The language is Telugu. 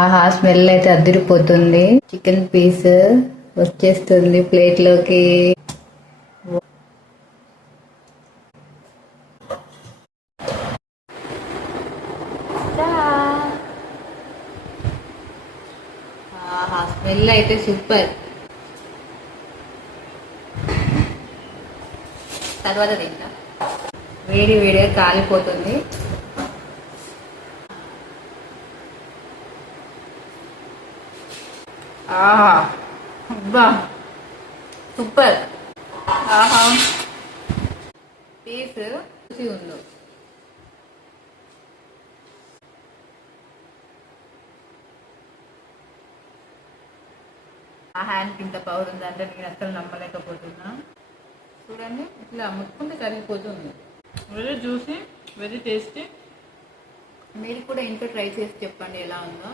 ఆహా, స్మెల్ అయితే అదిరిపోతుంది. చికెన్ పీస్ వచ్చేస్తుంది ప్లేట్లోకి. ఆహా, స్మెల్ అయితే సూపర్. తర్వాత తింటా. వేడి వేడిగా కాలిపోతుంది. ఆహా, అబ్బా సూపర్. ఆహా, పీస్ రుచి ఉంది. ఆ హ్యాండ్కి ఇంత పవర్ ఉంది అంటే నేను అసలు నమ్మలేకపోతున్నా. చూడండి, ఇట్లా ముట్టుకుంటే కరిగిపోతుంది. Very juicy, very tasty. మీరు కూడా ఇంట్లో ట్రై చేసి చెప్పండి ఎలా ఉందో.